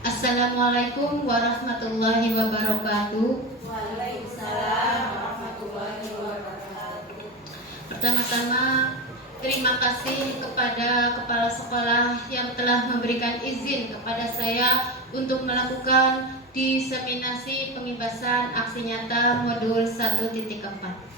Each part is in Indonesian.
Assalamualaikum warahmatullahi wabarakatuh. Waalaikumsalam warahmatullahi wabarakatuh. Pertama-tama, terima kasih kepada kepala sekolah yang telah memberikan izin kepada saya untuk melakukan diseminasi pengibasan aksi nyata modul 1.4.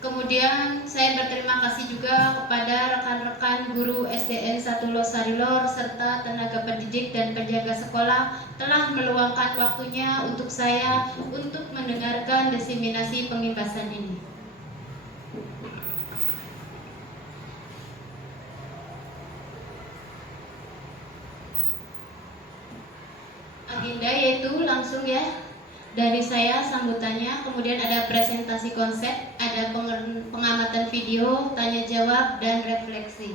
Kemudian saya berterima kasih juga kepada rekan-rekan guru SDN 1 Losarilor serta tenaga pendidik dan penjaga sekolah telah meluangkan waktunya untuk saya untuk mendengarkan diseminasi pengibasan ini. Agenda yaitu langsung ya dari saya sambutannya, kemudian ada presentasi konsep, ada pengamatan video, tanya jawab, dan refleksi.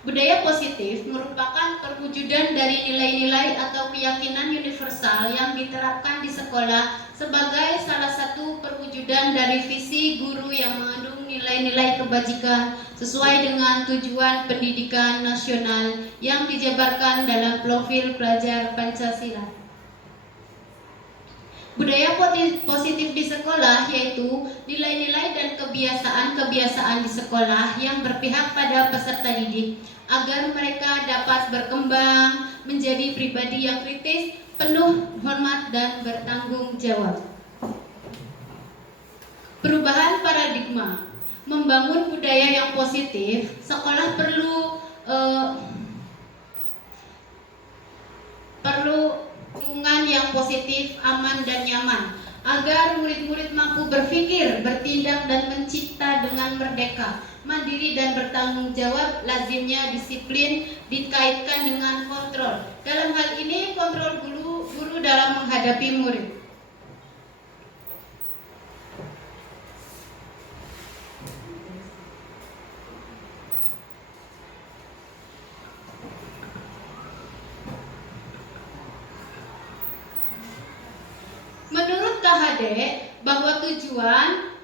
Budaya positif merupakan perwujudan dari nilai-nilai atau keyakinan universal yang diterapkan di sekolah sebagai salah satu perwujudan dari visi guru yang mengandung nilai-nilai kebajikan sesuai dengan tujuan pendidikan nasional yang dijabarkan dalam profil pelajar Pancasila. Budaya positif di sekolah yaitu nilai-nilai dan kebiasaan-kebiasaan di sekolah yang berpihak pada peserta didik agar mereka dapat berkembang menjadi pribadi yang kritis, penuh hormat dan bertanggung jawab. Perubahan paradigma. Membangun budaya yang positif, sekolah perlu lingkungan yang positif, aman dan nyaman agar murid-murid mampu berpikir, bertindak dan mencipta dengan merdeka, mandiri dan bertanggung jawab. Lazimnya disiplin dikaitkan dengan kontrol. Dalam hal ini kontrol guru dalam menghadapi murid. Menurut KHD, bahwa tujuan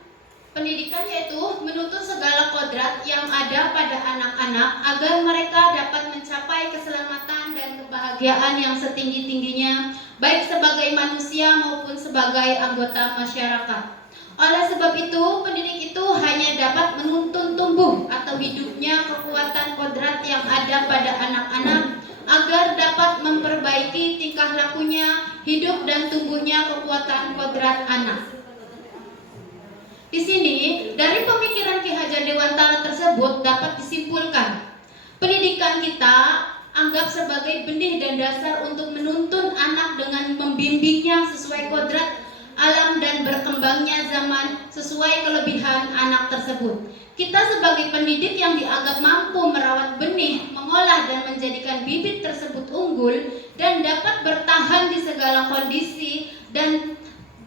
pendidikan yaitu menuntut segala kodrat yang ada pada anak-anak agar mereka dapat mencapai keselamatan dan kebahagiaan yang setinggi-tingginya, baik sebagai manusia maupun sebagai anggota masyarakat. Oleh sebab itu, pendidik itu hanya dapat menuntun tumbuh atau hidupnya kekuatan kodrat yang ada pada anak-anak agar dapat memperbaiki tingkah lakunya, hidup dan tumbuhnya kekuatan kodrat anak. Di sini, dari pemikiran Ki Hajar Dewantara tersebut dapat disimpulkan, pendidikan kita anggap sebagai benih dan dasar untuk menuntun anak dengan membimbingnya sesuai kodrat alam dan berkembangnya zaman sesuai kelebihan anak tersebut. Kita sebagai pendidik yang dianggap mampu merawat benih, mengolah dan menjadikan bibit tersebut unggul dan dapat bertahan di segala kondisi dan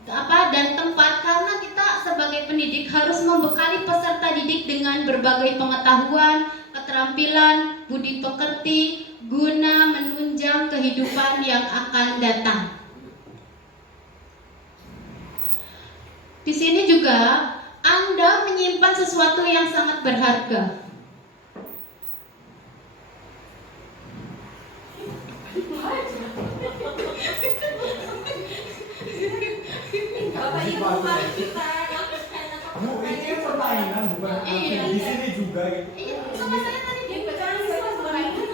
tempat, karena kita sebagai pendidik harus membekali peserta didik dengan berbagai pengetahuan, keterampilan, budi pekerti guna menunjang kehidupan yang akan datang. Di sini juga Anda menyimpan sesuatu yang sangat berharga. Bapak Ibu mari kita Bu, ini permainan bukan di sini juga gitu. Iya, sama saya tadi dia bicara permainan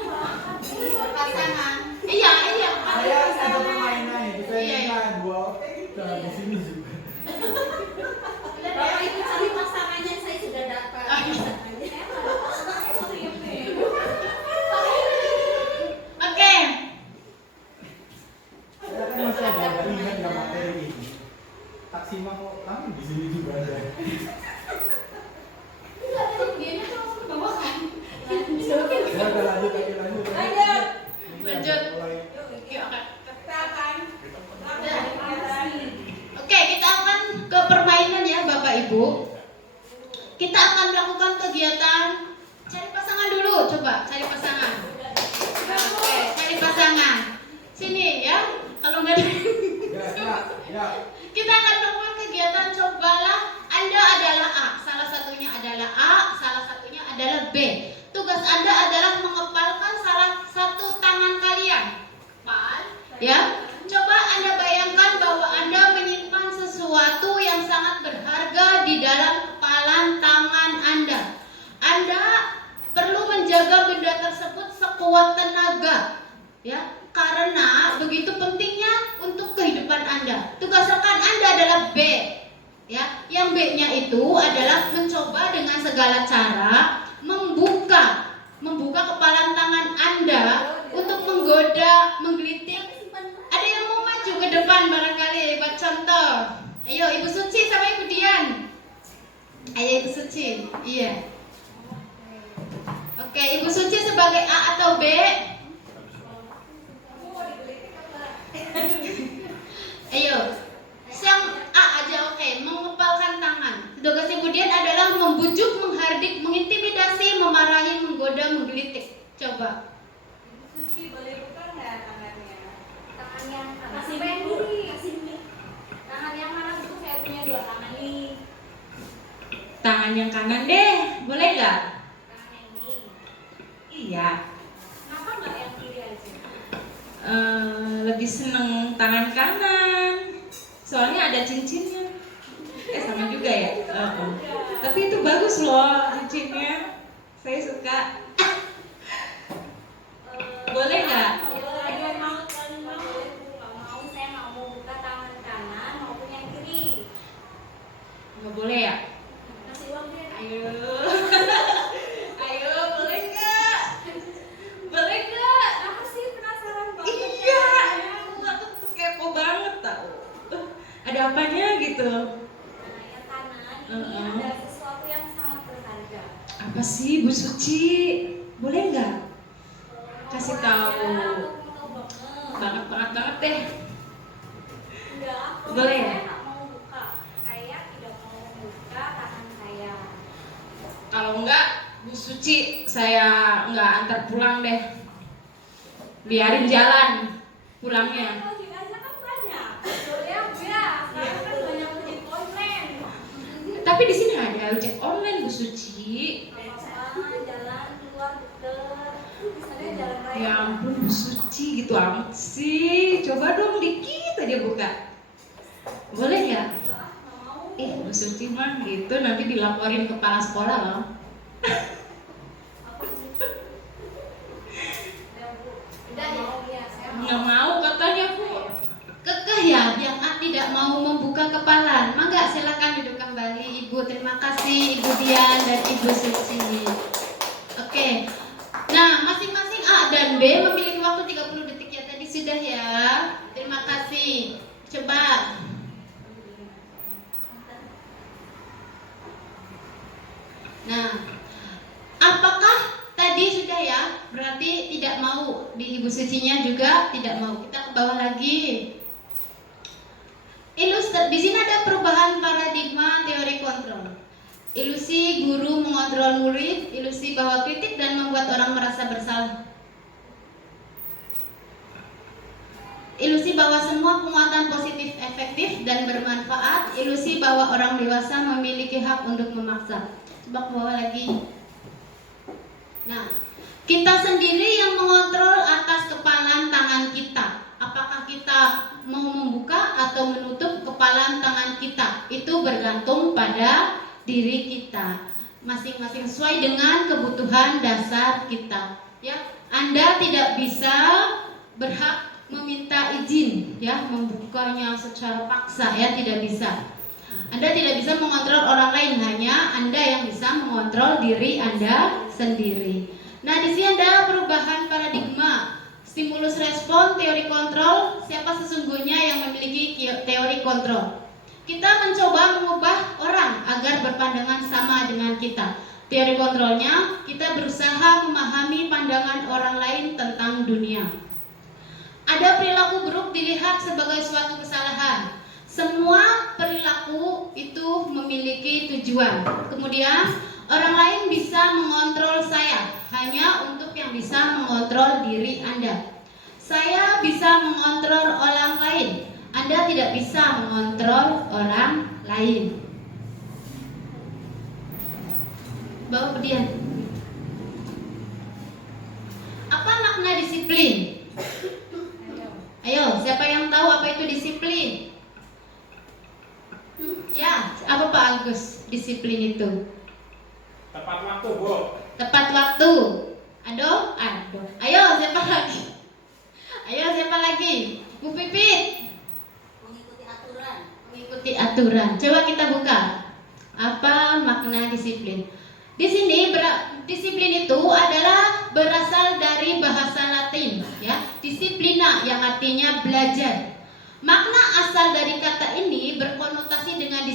pasangan. Iya. Saya ada permainan itu, saya Iya. minta dua oke gitu di sini juga. Bapak Ibu cari pasangannya, saya sudah dapat. Oke. Saya kan masih ada ingat nggak materi ini. Taksima kok kamu di sini juga ada. Ya udah lanjut. Lanjut. Mulai. Oke, kita akan ke permainan ya Bapak Ibu. Kita akan melakukan kegiatan cari pasangan dulu, coba cari pasangan. Oke, cari pasangan. Sini ya, kalau nggak ada. Ya. Kita akan melakukan kegiatan cobalah Anda adalah A, salah satunya adalah A, salah satunya adalah B. Tugas Anda adalah mengepalkan salah satu tangan kalian. tugas rekan Anda adalah B. Ya, yang B-nya itu adalah mencoba dengan segala cara membuka kepalan tangan Anda untuk menggoda, menggelitik. Ada yang mau maju ke depan barangkali buat contoh. Ayo Ibu Suci sama Ibu Dian. Ayo Ibu Suci. Iya. Oke, Ibu Suci sebagai A atau B? Ayo. Yang A aja, oke. Mengepalkan tangan. Tugas Ibu Dian adalah membujuk, menghardik, mengintimidasi, memarahi, menggoda, menggelitik. Coba. Suci boleh buka nggak tangannya? Tangan yang Kasih apa yang dulu. kiri? Kasih dulu. Tangan yang mana itu saya punya 2 tangan nih. Tangan yang kanan deh, boleh nggak? Tangan yang ini. Iya. Kenapa nggak yang kiri aja? Lebih seneng tangan kanan. Soalnya ada cincinnya. Sama juga ya. Tapi itu bagus loh cincinnya. Saya suka. Boleh nggak? Ada yang mau kalian mau? Nggak mau, saya nggak mau buka tangan kanan maupun yang kiri. Nggak boleh ya? Kasih uang dia. Ayo. Ayo, boleh nggak? Boleh nggak? Apa sih penasaran banget? Iya, aku tuh kepo banget tau. Ada apanya gitu? Nah, yang kanan ini ada sesuatu yang sangat berharga. Apa sih Bu Suci? Boleh nggak? Kasih tahu. Banget deh. Enggak, Boleh ya? saya nggak mau buka. Saya tidak mau membuka tangan saya. Kalau enggak, Bu Suci saya nggak antar pulang deh. Biarin jalan pulangnya. Kalau di aja kan banyak. Boleh ya, sekarang kan banyak ojek online. Tapi di sini ada ojek online Bu Suci. Apa-apa, jalan keluar deket. Misalnya jalan raya. Ya ampun Bu Suci, gitu amat sih. Coba dong dikit aja buka. Boleh ya? Enggak, nggak mau. Bu Suci mah gitu nanti dilaporin kepala sekolah loh. Apa sih? Udah, Bu. Udah ya, iya, saya mau. Nggak mau katanya Bu. Kekeh ya yang A tidak mau membuka kepalan. Mangga silakan duduk kembali Ibu. Terima kasih Ibu Dian dan Ibu Suci. Oke. Nah, masing-masing A dan B memiliki waktu 30 detik ya tadi sudah ya. Terima kasih. Coba. Nah, apakah tadi sudah ya? Berarti tidak mau. Di Ibu Sucinya juga tidak mau. Kita ke bawah lagi. Di sini ada perubahan paradigma teori kontrol. Ilusi guru mengontrol murid, ilusi bahwa kritik dan membuat orang merasa bersalah. Ilusi bahwa semua penguatan positif efektif dan bermanfaat, ilusi bahwa orang dewasa memiliki hak untuk memaksa. Coba ke bawah lagi. Nah, kita sendiri yang mengontrol atas kepalan tangan kita. Apakah kita mau membuka atau menutup kepalan tangan kita? Itu bergantung pada diri kita. Masing-masing sesuai dengan kebutuhan dasar kita. Ya, Anda tidak bisa berhak meminta izin ya membukanya secara paksa ya, tidak bisa. Anda tidak bisa mengontrol orang lain, hanya Anda yang bisa mengontrol diri Anda sendiri. Nah, di sini ada perubahan paradigma. Stimulus respon teori kontrol. Siapa sesungguhnya yang memiliki teori kontrol? Kita mencoba mengubah orang agar berpandangan sama dengan kita. Teori kontrolnya, kita berusaha memahami pandangan orang lain tentang dunia. Ada perilaku buruk dilihat sebagai suatu kesalahan. Semua perilaku itu memiliki tujuan. Kemudian orang lain bisa mengontrol saya, hanya untuk yang bisa mengontrol diri Anda. Saya bisa mengontrol orang lain, Anda tidak bisa mengontrol orang lain. Bawa Dian. Apa makna disiplin? Ayo, siapa yang tahu apa itu disiplin? Ya, apa Pak Agus? Disiplin itu Tepat waktu, Bu. tepat waktu. Aduh. Ayo, siapa lagi? Ayo, siapa lagi? Bu Pipit. Mengikuti aturan. peraturan. Coba kita buka. Apa makna disiplin? Di sini disiplin itu adalah berasal dari bahasa Latin, ya. Disiplina yang artinya belajar. Makna asal dari kata ini berkonotasi dengan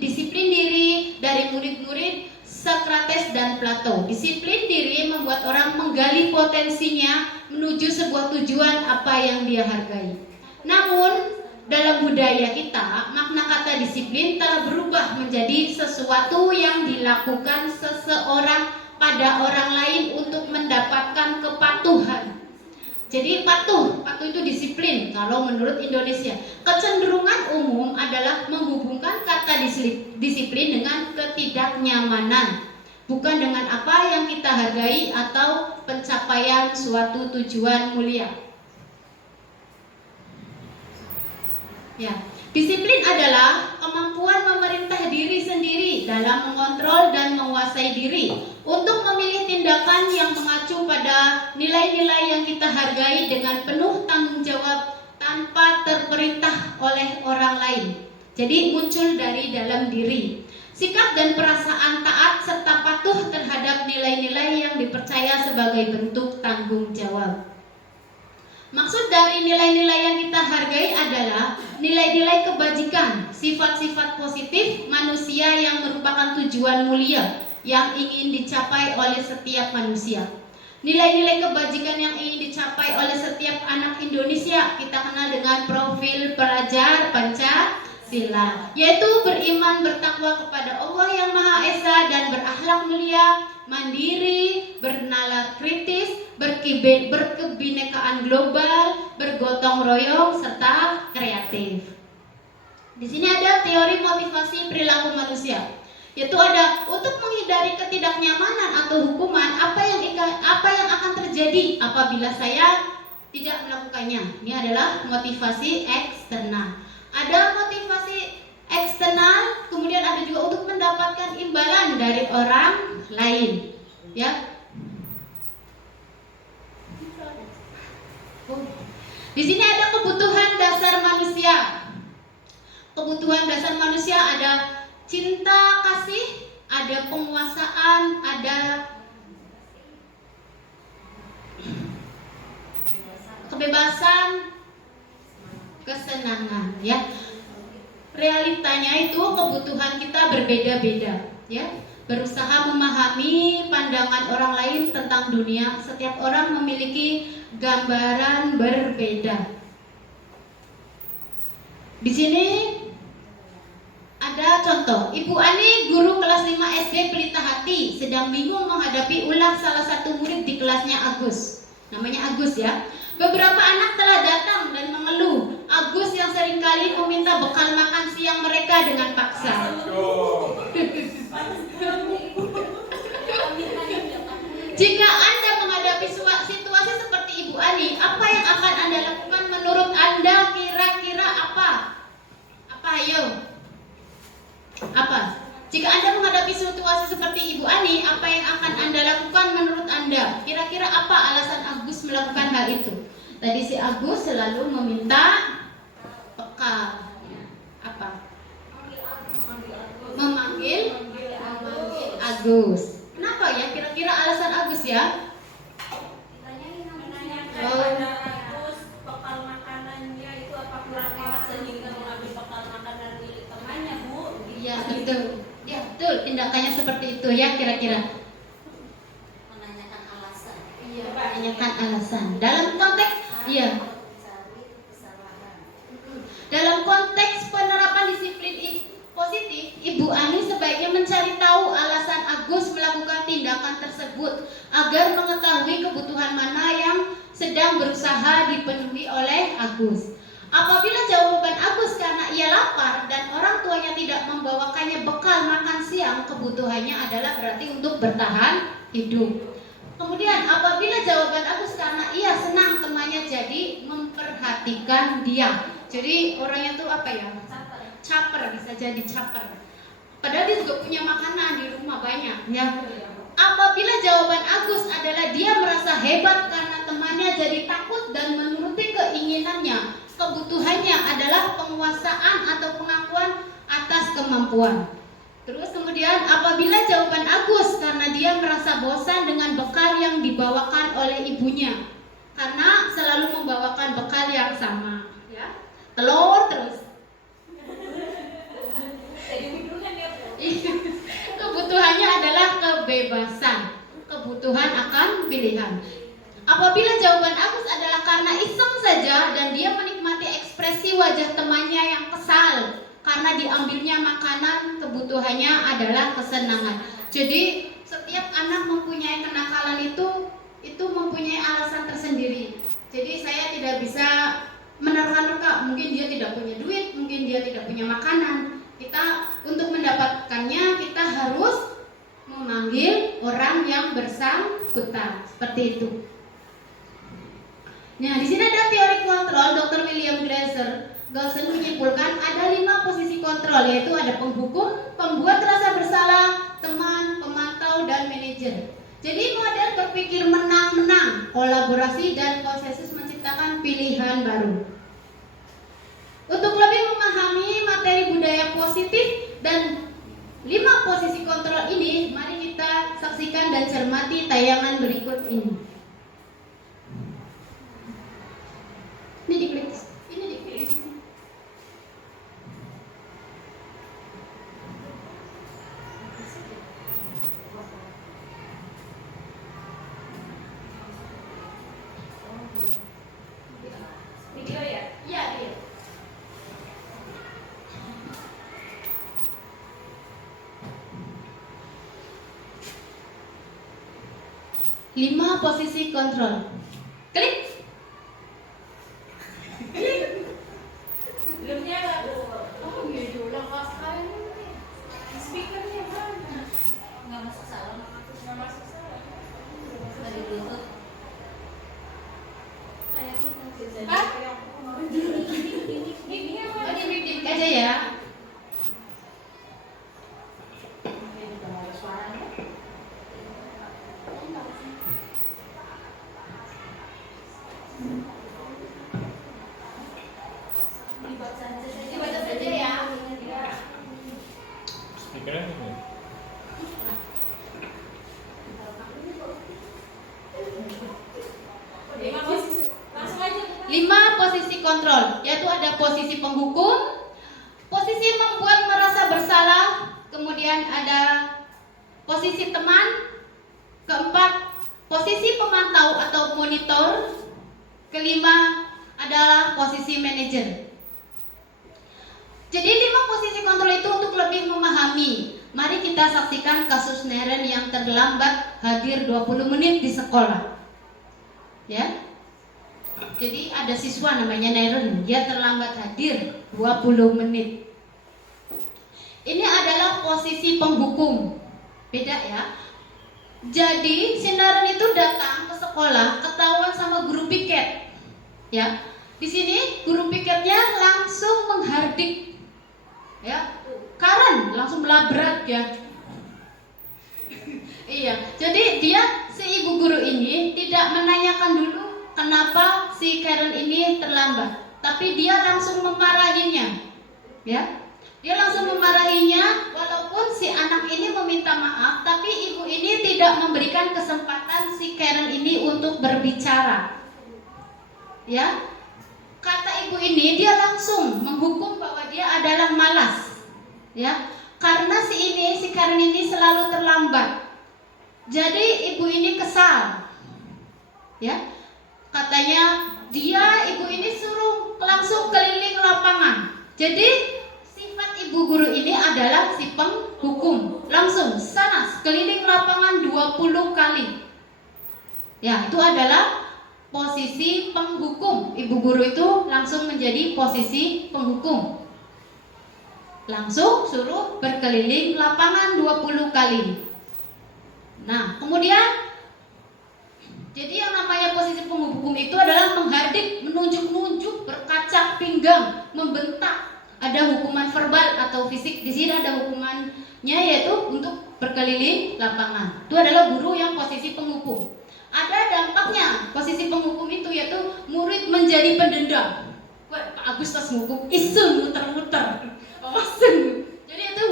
disiplin diri dari murid-murid Socrates dan Plato. Disiplin diri membuat orang menggali potensinya menuju sebuah tujuan apa yang dia hargai. Namun dalam budaya kita, makna kata disiplin telah berubah menjadi sesuatu yang dilakukan seseorang pada orang lain untuk mendapatkan kepatuhan. Jadi patuh itu disiplin kalau menurut Indonesia. Kecenderungan umum adalah menghubungkan kata disiplin dengan ketidaknyamanan, bukan dengan apa yang kita hargai atau pencapaian suatu tujuan mulia. Ya, disiplin adalah kemampuan memerintah diri sendiri dalam mengontrol dan menguasai diri untuk memilih tindakan yang mengacu pada nilai-nilai yang kita hargai dengan penuh tanggung jawab tanpa terperintah oleh orang lain. Jadi muncul dari dalam diri. Sikap dan perasaan taat serta patuh terhadap nilai-nilai yang dipercaya sebagai bentuk tanggung jawab. Maksud dari nilai-nilai yang kita hargai adalah nilai-nilai kebajikan, sifat-sifat positif manusia yang merupakan tujuan mulia yang ingin dicapai oleh setiap manusia. Nilai-nilai kebajikan yang ingin dicapai oleh setiap anak Indonesia kita kenal dengan profil pelajar Pancasila, yaitu beriman bertakwa kepada Allah yang Maha Esa dan berakhlak mulia, mandiri, bernalar kritis, berkebinekaan global, bergotong royong, serta kreatif. Di sini ada teori motivasi perilaku manusia, yaitu ada untuk menghindari ketidaknyamanan atau hukuman apa yang akan terjadi apabila saya tidak melakukannya. Ini adalah motivasi eksternal. Ada motivasi eksternal, kemudian ada juga untuk mendapatkan imbalan dari orang lain, ya. Di sini ada kebutuhan dasar manusia. Kebutuhan dasar manusia ada cinta kasih, ada penguasaan, ada kebebasan, kesenangan, ya. Realitanya itu kebutuhan kita berbeda-beda, ya. Berusaha memahami pandangan orang lain tentang dunia. Setiap orang memiliki gambaran berbeda. Di sini ada contoh. Ibu Ani, guru kelas 5 SD Pelita Hati, sedang bingung menghadapi ulah salah satu murid di kelasnya Agus. Namanya Agus, ya. Beberapa anak telah datang dan mengeluh. Agus yang seringkali meminta bekal makan siang mereka dengan paksa. Jika Anda menghadapi situasi seperti Ibu Ani, apa yang akan Anda lakukan menurut Anda? Kira-kira apa? Apa, ayo? Apa? Jika Anda menghadapi situasi seperti Ibu Ani, apa yang akan Anda lakukan menurut Anda? Kira-kira apa alasan Agus melakukan hal itu? Tadi si Agus selalu meminta bekal. Apa? Memanggil Agus. Kenapa ya? Kira-kira alasan Agus, ya? Agus, bekal makanannya itu apa kurang enak sehingga mengambil bekal makanan milik temannya, Bu? Iya, betul. Ya, betul. Tindakannya seperti itu, ya, kira-kira. Menanyakan alasan. Iya, menanyakan alasan. Dalam konteks, iya. Dalam konteks penerapan disiplin positif, Ibu Ani sebaiknya mencari tahu alasan Agus melakukan tindakan tersebut agar mengetahui kebutuhan mana yang sedang berusaha dipenuhi oleh Agus. Apabila jawaban Agus karena ia lapar dan orang tuanya tidak membawakannya bekal makan siang, kebutuhannya adalah berarti untuk bertahan hidup. Kemudian apabila jawaban Agus karena ia senang temannya jadi memperhatikan dia. Jadi orangnya tuh apa ya? Caper, bisa jadi caper. Padahal dia juga punya makanan di rumah banyak, ya. Apabila jawaban Agus adalah dia merasa hebat karena temannya jadi takut dan menuruti keinginannya, kebutuhannya adalah penguasaan atau pengakuan atas kemampuan. Terus kemudian apabila jawaban Agus karena dia merasa bosan dengan bekal yang dibawakan oleh ibunya, karena selalu membawakan bekal yang sama, ya, telur terus. Kebutuhannya adalah kebebasan, kebutuhan akan pilihan. Apabila jawaban Agus adalah karena iseng saja dan dia menikmati ekspresi wajah temannya yang kesal karena diambilnya makanan, kebutuhannya adalah kesenangan. Jadi setiap anak mempunyai kenakalan itu mempunyai alasan tersendiri. Jadi saya tidak bisa menerka-nerka, mungkin dia tidak punya duit, mungkin dia tidak punya makanan. Kita untuk mendapatkannya kita harus memanggil orang yang bersangkutan, seperti itu. Nah, di sini ada teori kontrol. Dr. William Glasser menyimpulkan ada 5 posisi kontrol, yaitu ada penghukum, pembuat rasa bersalah, teman, pemantau, dan manajer. Jadi model berpikir menang-menang, kolaborasi dan konsensus menciptakan pilihan baru. Untuk lebih memahami materi budaya positif dan 5 posisi kontrol ini, mari kita saksikan dan cermati tayangan berikut ini. Ini diklik sini. Video ya? Iya, iya. Lima posisi kontrol. Klik. Belum nyala tuh. Oh, iya, ulang sekali. Speakernya mana? Nggak masuk salah. Nggak masuk salah. Tadi Bluetooth. Kayak kita. Hah? Gini Oh, diklik aja ya. Dibaca saja ya. Speakernya ini. Langsung aja. 5 posisi kontrol, yaitu ada posisi penghukum, posisi membuat merasa bersalah, kemudian ada posisi teman, keempat posisi pemantau atau monitor, kelima adalah posisi manajer. Jadi 5 posisi kontrol itu untuk lebih memahami. Mari kita saksikan kasus Neren yang terlambat hadir 20 menit di sekolah. Ya. Jadi ada siswa namanya Neren, dia terlambat hadir 20 menit. Ini adalah posisi penghukum. Beda ya. Jadi si Neren itu datang ke sekolah, ketahuan sama guru piket. Ya. Di sini guru piketnya langsung menghardik. Ya, Karen langsung melabrak ya. Iya, jadi si ibu guru ini tidak menanyakan dulu kenapa si Karen ini terlambat, tapi dia langsung memarahinya. Ya, dia langsung memarahinya, walaupun si anak ini meminta maaf, tapi ibu ini tidak memberikan kesempatan si Karen ini untuk berbicara. Ya. Kata ibu ini dia langsung menghukum bahwa dia adalah malas, ya, karena si Karen ini selalu terlambat. Jadi ibu ini kesal, ya, katanya ibu ini suruh langsung keliling lapangan. Jadi sifat ibu guru ini adalah si penghukum, langsung sana keliling lapangan 20 kali. Ya, itu adalah posisi penghukum. Ibu guru itu langsung menjadi posisi penghukum. Langsung suruh berkeliling lapangan 20 kali. Nah, kemudian jadi yang namanya posisi penghukum itu adalah menghardik, menunjuk-nunjuk, berkacak pinggang, membentak. Ada hukuman verbal atau fisik. Di sini ada hukumannya yaitu untuk berkeliling lapangan. Itu adalah guru yang posisi penghukum. Ada dampaknya posisi penghukum itu yaitu murid menjadi pendendam. Wah, Pak Agus tas hukum isun muter-muter. Jadi itu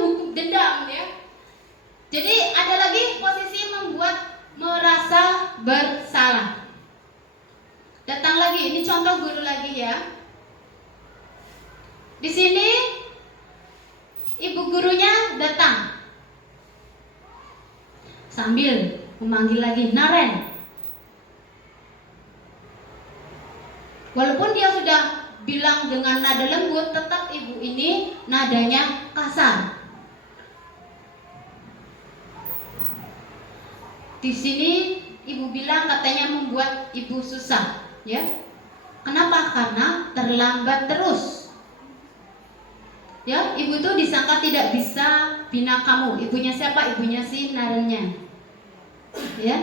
sambil memanggil lagi, Naren. Walaupun dia sudah bilang dengan nada lembut, tetap ibu ini nadanya kasar. Di sini ibu bilang katanya membuat ibu susah, ya. Kenapa? Karena terlambat terus. Ya, ibu itu disangka tidak bisa bina kamu. Ibunya siapa? Ibunya si Narennya. Ya.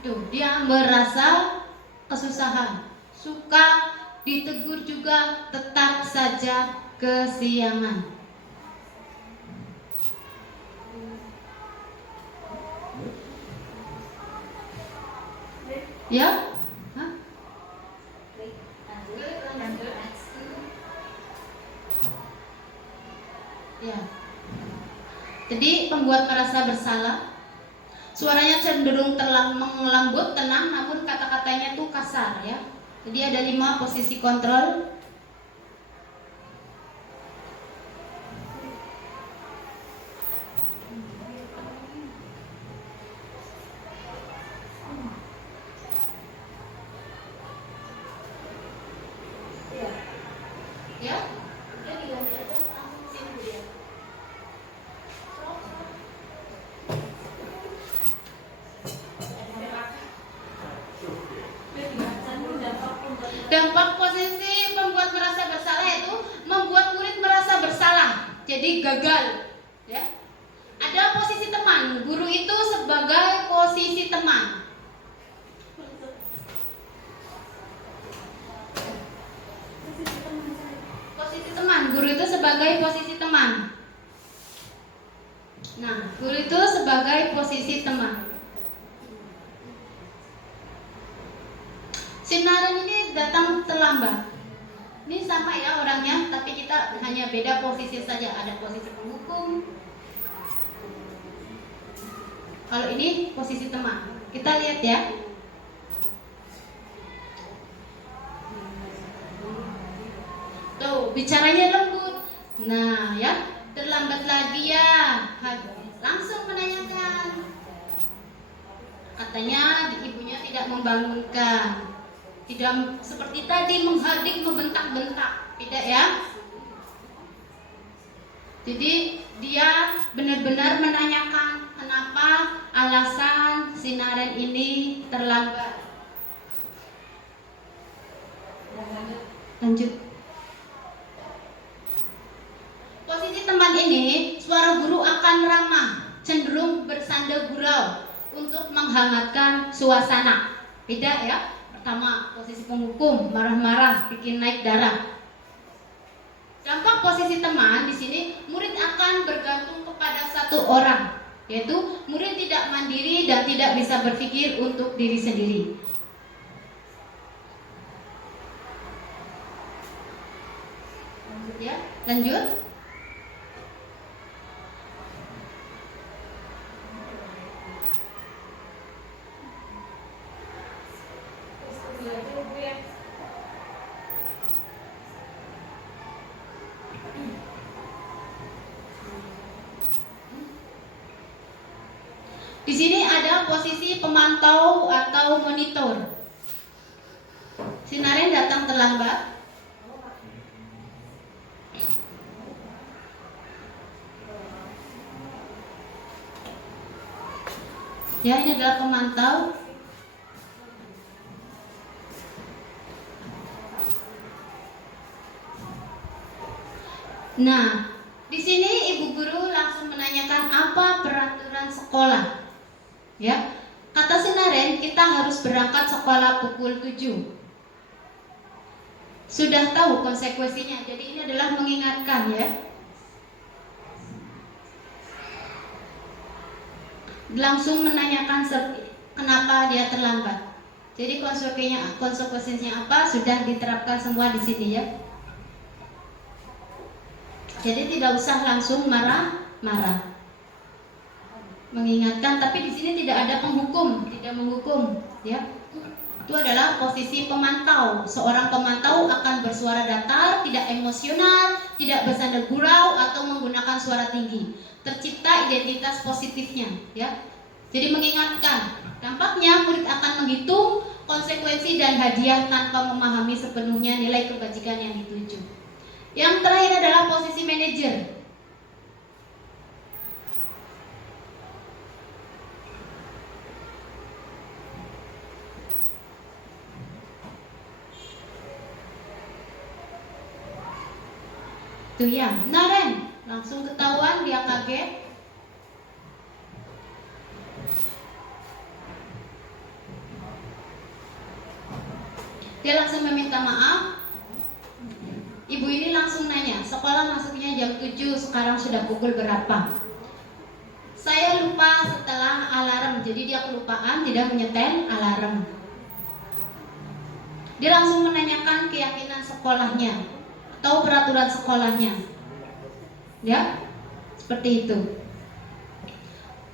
Itu, dia merasa kesusahan. Suka ditegur juga, tetap saja kesiangan. Ya? Hah? Ya. Jadi pembuat merasa bersalah. Suaranya cenderung melembut, tenang, namun kata-katanya tuh kasar, ya. Jadi ada 5 posisi kontrol. Ya, udah diganti aja sini dia. Dampak posisi pembuat merasa bersalah itu membuat murid merasa bersalah, jadi gagal. Ya, ada posisi teman. Guru itu sebagai posisi teman. Posisi teman, guru itu sebagai posisi teman. Nah, guru itu sebagai posisi teman. Si Naren ini datang terlambat. Ini sama ya orangnya, tapi kita hanya beda posisi saja. Ada posisi penghukum. Kalau ini posisi teman. Kita lihat ya. Tuh, bicaranya lembut. Nah, ya, terlambat lagi ya. Langsung menanyakan. Katanya ibunya tidak membangunkan. Tidak seperti tadi menghardik, membentak-bentak, tidak ya. Jadi dia benar-benar menanyakan kenapa alasan si Naren ini terlambat. Lanjut. Posisi teman ini, suara guru akan ramah, cenderung bersanda gurau untuk menghangatkan suasana. Beda ya. Pertama, posisi penghukum, marah-marah, bikin naik darah. Dampak posisi teman di sini, murid akan bergantung kepada satu orang, yaitu murid tidak mandiri dan tidak bisa berpikir untuk diri sendiri. Ya, lanjut. Di sini ada posisi pemantau atau monitor. Si Naren datang terlambat. Ya, ini adalah pemantau. Nah, di sini ibu guru langsung menanyakan apa peraturan sekolah. Ya, kata si Naren, kita harus berangkat sekolah pukul 7. Sudah tahu konsekuensinya, jadi ini adalah mengingatkan ya. Langsung menanyakan kenapa dia terlambat. Jadi konsekuensinya apa sudah diterapkan semua di sini ya. Jadi tidak usah langsung marah-marah. Mengingatkan, tapi di sini tidak ada penghukum, tidak menghukum, ya. Itu adalah posisi pemantau. Seorang pemantau akan bersuara datar, tidak emosional, tidak bersanda gurau atau menggunakan suara tinggi. Tercipta identitas positifnya, ya. Jadi mengingatkan, dampaknya murid akan menghitung konsekuensi dan hadiah tanpa memahami sepenuhnya nilai kebajikan yang dituju. Yang terakhir adalah posisi manajer. Tuh ya, Naren, langsung ketahuan dia kaget. Dia langsung meminta maaf. Ibu ini langsung nanya, sekolah masuknya jam 7, sekarang sudah pukul berapa? Saya lupa setelah alarm, jadi dia kelupaan tidak menyetel alarm. Dia langsung menanyakan keyakinan sekolahnya atau peraturan sekolahnya, ya, seperti itu.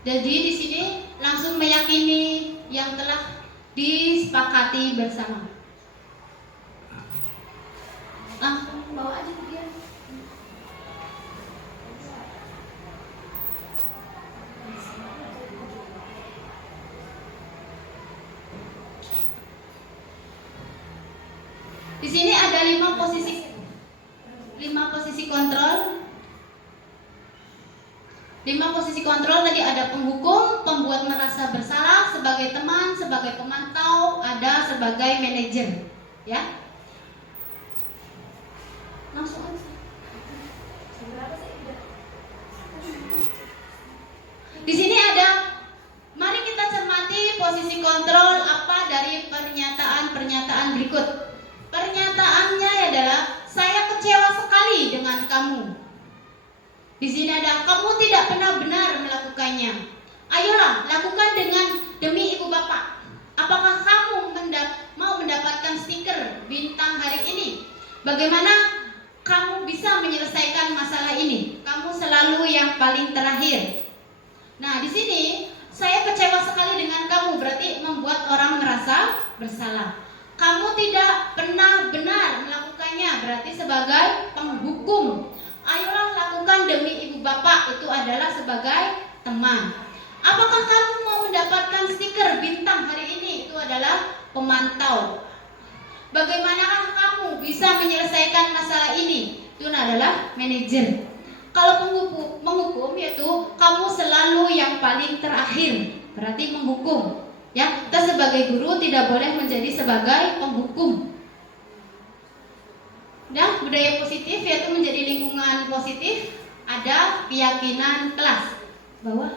Jadi di sini langsung meyakini yang telah disepakati bersama. Langsung bawa aja ke dia. Di sini ada 5 posisi kontrol. 5 posisi kontrol tadi ada penghukum, pembuat merasa bersalah, sebagai teman, sebagai pemantau, ada sebagai manajer, ya. Langsung aja. Di sini ada, mari kita cermati posisi kontrol apa dari pernyataan berikut. Pernyataannya adalah, saya kecewa sekali dengan kamu. Di sini ada, kamu tidak pernah benar melakukannya. Ayolah, lakukan demi ibu bapak. Apakah kamu mau mendapatkan stiker bintang hari ini? Bagaimana kamu bisa menyelesaikan masalah ini? Kamu selalu yang paling terakhir. Nah, di sini saya kecewa sekali dengan kamu, berarti membuat orang merasa bersalah. Kamu tidak pernah benar melakukannya, berarti sebagai penghukum. Ayolah lakukan demi ibu bapak, itu adalah sebagai teman. Apakah kamu mau mendapatkan stiker bintang hari ini? Itu adalah pemantau. Bagaimanakah kamu bisa menyelesaikan masalah ini? Itu adalah manajer. Kalau menghukum yaitu kamu selalu yang paling terakhir, berarti menghukum. Ya, kita sebagai guru tidak boleh menjadi sebagai penghukum. Dan budaya positif yaitu menjadi lingkungan positif, ada keyakinan kelas. Bawah.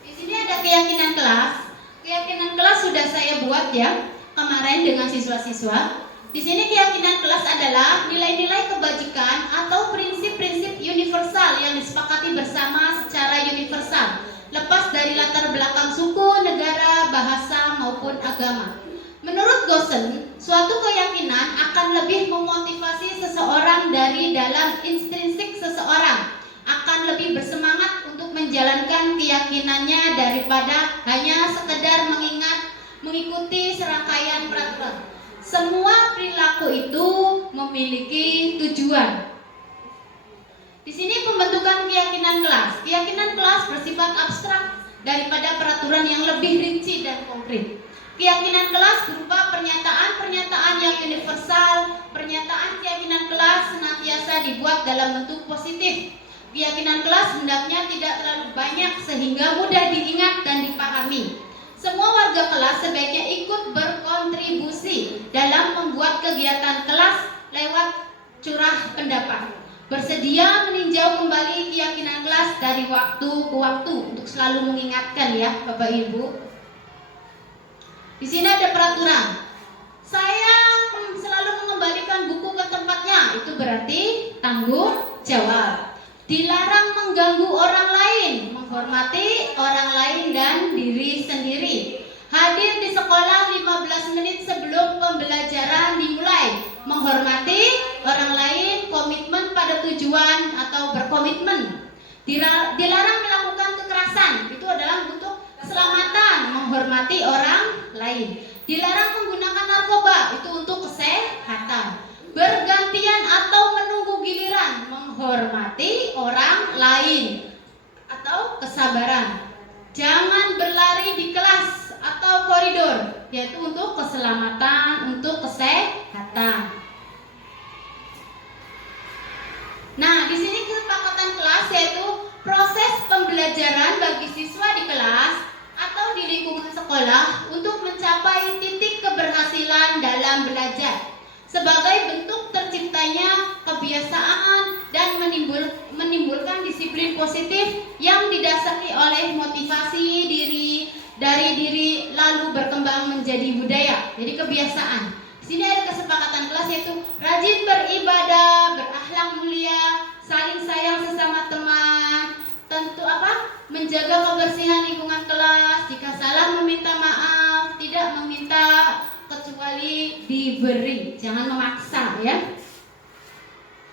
Di sini ada keyakinan kelas. Keyakinan kelas sudah saya buat ya kemarin dengan siswa-siswa. Di sini keyakinan kelas adalah nilai-nilai kebajikan atau prinsip-prinsip universal yang disepakati bersama secara universal, lepas dari latar belakang suku, negara, bahasa maupun agama. Menurut Gosen, suatu keyakinan akan lebih memotivasi seseorang dari dalam intrinsik seseorang, akan lebih bersemangat untuk menjalankan keyakinannya daripada hanya sekedar mengikuti serangkaian peraturan. Semua perilaku itu memiliki tujuan. Di sini pembentukan keyakinan kelas. Keyakinan kelas bersifat abstrak daripada peraturan yang lebih rinci dan konkret. Keyakinan kelas berupa pernyataan-pernyataan yang universal. Pernyataan keyakinan kelas senantiasa dibuat dalam bentuk positif. Keyakinan kelas hendaknya tidak terlalu banyak sehingga mudah diingat dan dipahami. Semua warga kelas sebaiknya ikut berkontribusi dalam membuat kegiatan kelas lewat curah pendapat. Bersedia meninjau kembali keyakinan kelas dari waktu ke waktu untuk selalu mengingatkan ya Bapak Ibu. Di sini ada peraturan. Saya selalu mengembalikan buku ke tempatnya. Itu berarti tanggung jawab. Dilarang mengganggu orang lain, menghormati orang lain dan diri sendiri. Hadir di sekolah 15 menit sebelum pembelajaran dimulai. Menghormati orang lain, komitmen pada tujuan atau berkomitmen. Dilarang melakukan kekerasan. Itu adalah untuk keselamatan, menghormati orang lain. Dilarang menggunakan narkoba, itu untuk kesehatan. Bergantian atau menunggu giliran, menghormati orang lain atau kesabaran. Jangan berlari di kelas atau koridor, yaitu untuk keselamatan, untuk kesehatan. Nah, di sini kesepakatan kelas yaitu proses pembelajaran bagi siswa di kelas atau di lingkungan sekolah untuk mencapai titik keberhasilan dalam belajar sebagai bentuk terciptanya kebiasaan dan menimbulkan disiplin positif yang didasari oleh motivasi dari diri lalu berkembang menjadi budaya. Jadi kebiasaan. Di sini ada kesepakatan kelas yaitu rajin beribadah, berakhlak mulia, saling sayang sesama teman, tentu menjaga kebersihan lingkungan kelas, jika salah meminta maaf, tidak meminta kecuali diberi, jangan memaksa ya.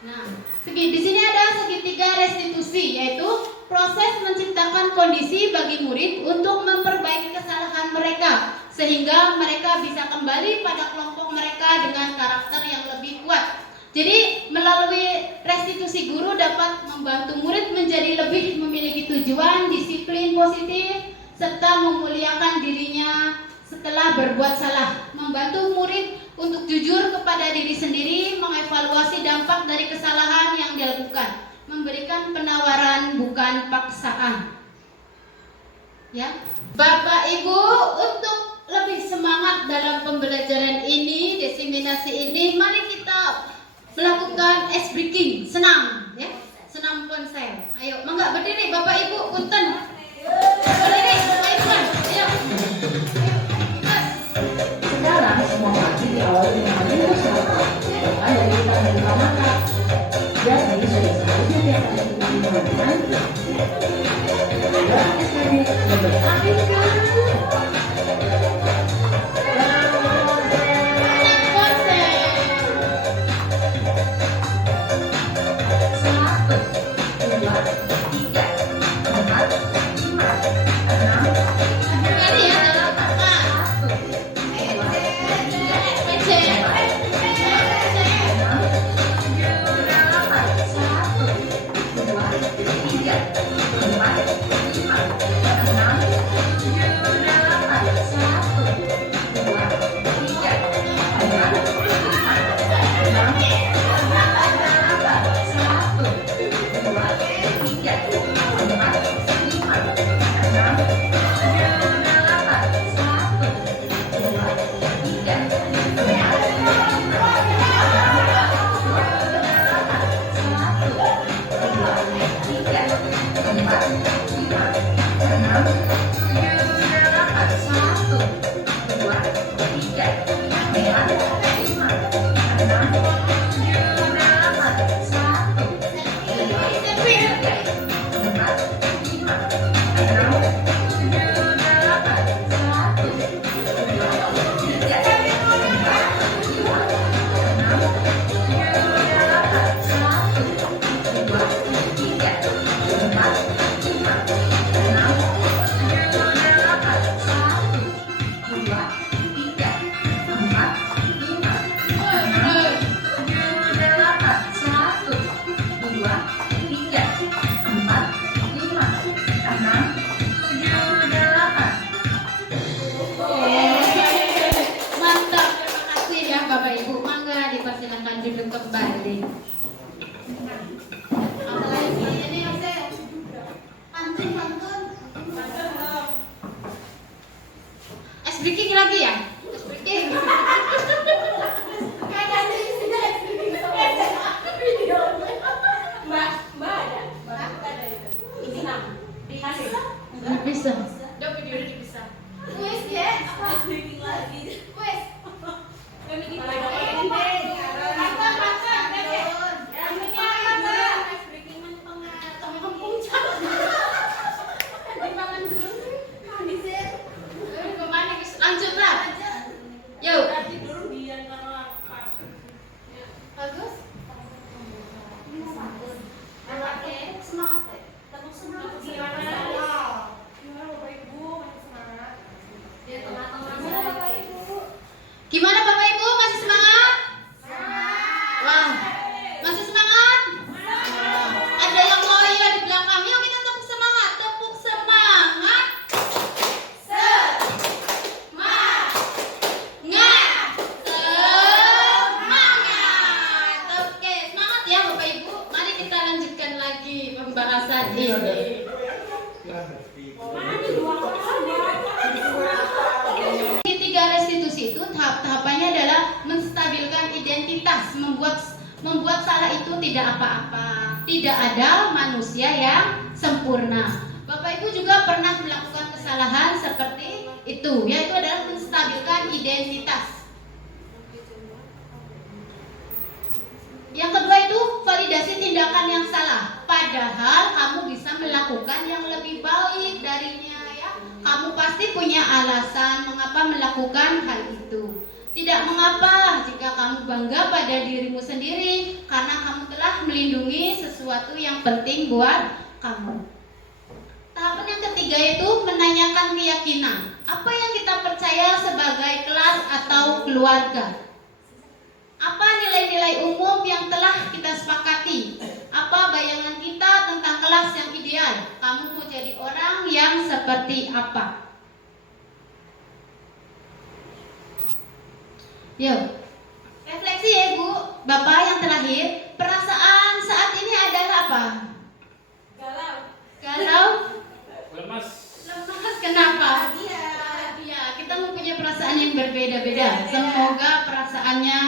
Nah, di sini ada segitiga restitusi, yaitu proses menciptakan kondisi bagi murid untuk memperbaiki kesalahan mereka sehingga mereka bisa kembali pada kelompok mereka dengan karakter yang lebih kuat. Jadi melalui restitusi guru dapat membantu murid menjadi lebih memiliki tujuan, disiplin positif, serta memuliakan dirinya setelah berbuat salah. Membantu murid untuk jujur kepada diri sendiri, mengevaluasi dampak dari kesalahan yang dilakukan, memberikan penawaran bukan paksaan. Ya, Bapak Ibu, untuk lebih semangat dalam pembelajaran ini, diseminasi ini, mari kita melakukan ice breaking, senam ya, senam ponsel. Ayo, mangga berdiri Bapak Ibu, punten. Berdiri, Bapak Ibu. Ayo. Sekarang semua pagi diawali dengan minum sarapan, doa dari kita dan makan. Jadi sudah seharusnya tiap hari kita menggunakan doa SKD yang berarti breaking lagi ya? Breaking. Mbak ada itu. Ini nama. Nggak bisa. Udah video udah bisa. Wes ya. Breaking lagi. Wes. Kami kita Makan. pembahasan ini. Tiga restitusi itu tahap-tahapannya adalah menstabilkan identitas, membuat salah itu tidak apa-apa. Tidak ada manusia yang sempurna. Bapak Ibu juga pernah melakukan kesalahan seperti itu, yaitu adalah menstabilkan identitas. Yang kedua itu validasi tindakan yang salah. Padahal kamu bisa melakukan yang lebih baik darinya ya. Kamu pasti punya alasan mengapa melakukan hal itu. Tidak mengapa jika kamu bangga pada dirimu sendiri karena kamu telah melindungi sesuatu yang penting buat kamu. Tahapan yang ketiga itu menanyakan keyakinan. Apa yang kita percaya sebagai kelas atau keluarga? Apa nilai-nilai umum yang telah kita sepakati? Apa bayangan kita tentang kelas yang ideal? Kamu mau jadi orang yang seperti apa? Yuk, refleksi ya Ibu, Bapak yang terakhir. Perasaan saat ini adalah apa? Galau? Lemas. Lemas, kenapa? Bahagia. Kita mempunyai perasaan yang berbeda-beda. Semoga perasaannya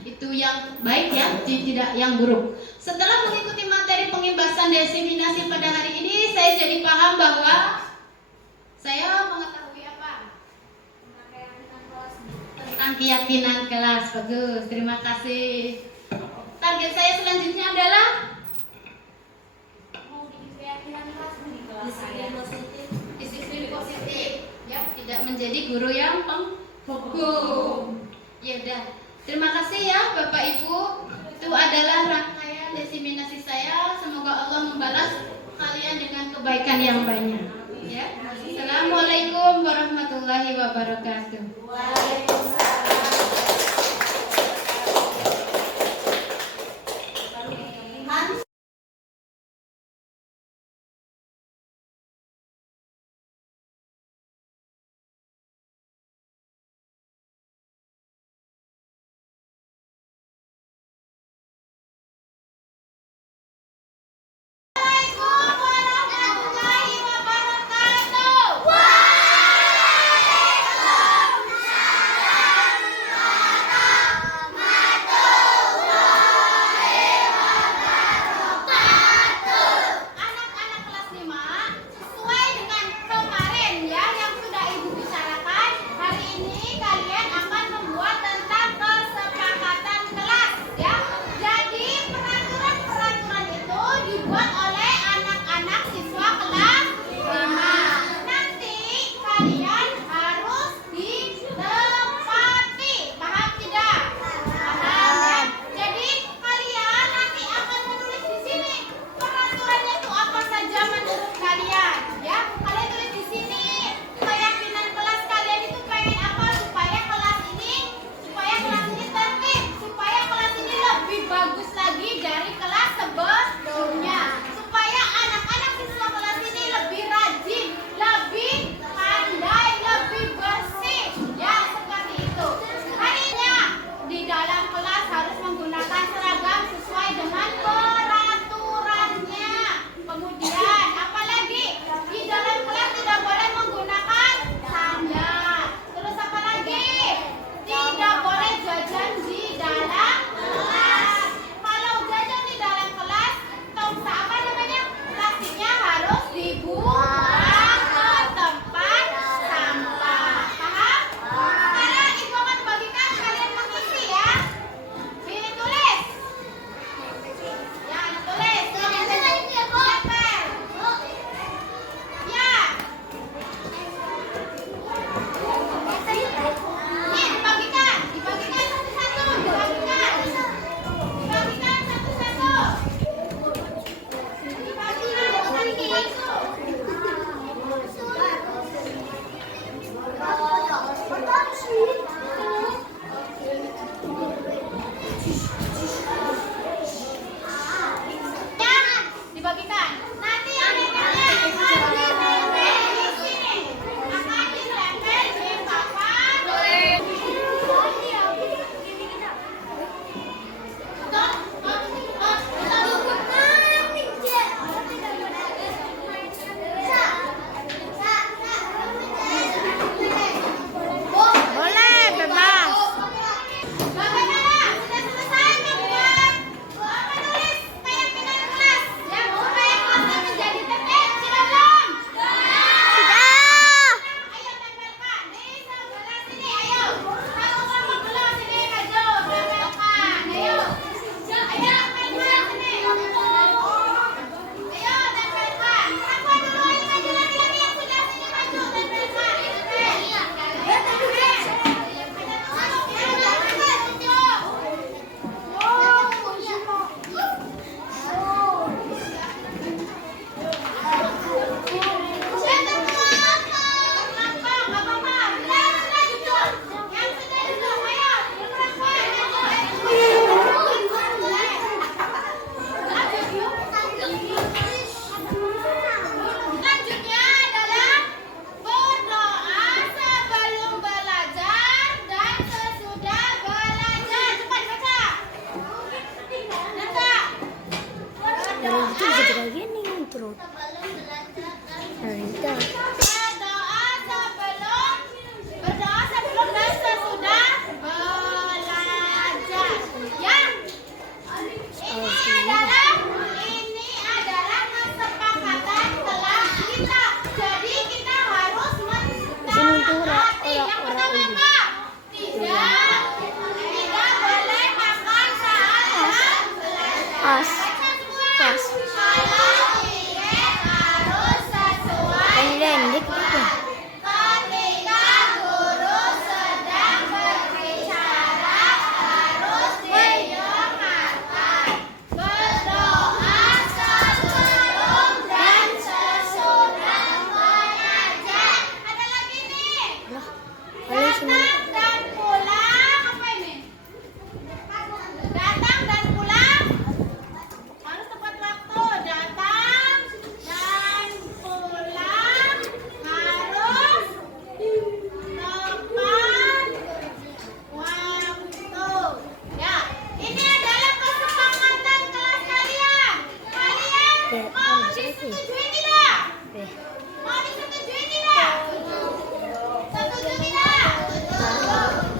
itu yang baik ya, tidak yang buruk. Setelah mengikuti materi pengimbasan diseminasi pada hari ini, saya jadi paham bahwa saya mengetahui apa? Tentang keyakinan kelas. Bagus, terima kasih. Target saya selanjutnya adalah disiplin positif, ya, tidak menjadi guru yang penghukum. Ya udah. Terima kasih ya Bapak Ibu. Itu adalah rangkaian diseminasi saya. Semoga Allah membalas kalian dengan kebaikan yang banyak. Ya. Assalamualaikum warahmatullahi wabarakatuh. Kalau gitu bisa kayak gini terus. Cerita. Berdoa sebelum dan sesudah belajar. Ya. Ini adalah kesepakatan kelas kita. Jadi kita harus mentaati. Yang pertama apa? Tidak boleh makan saat belajar. Pas. Kalau diet harus sesuai Pendek gitu. ketika guru sedang berbicara harus didengarkan. Berdoa sebelum dan sesudah belajar. Ada lagi nih. Kalau sini Datang dan pulang apa ini? Datang dan pulang harus tepat waktu. Datang dan pulang harus tepat waktu. Ya, ini adalah kesepakatan kelas kalian. Kalian mau disetujui tidak? Mau disetujui tidak? Setuju tidak?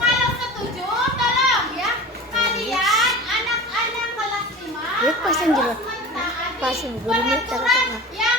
Kalau setuju, tolong ya. Kalian anak-anak kelas 5 Lihat pas yang jelas. Pas yang gurunya peraturan taruh. yang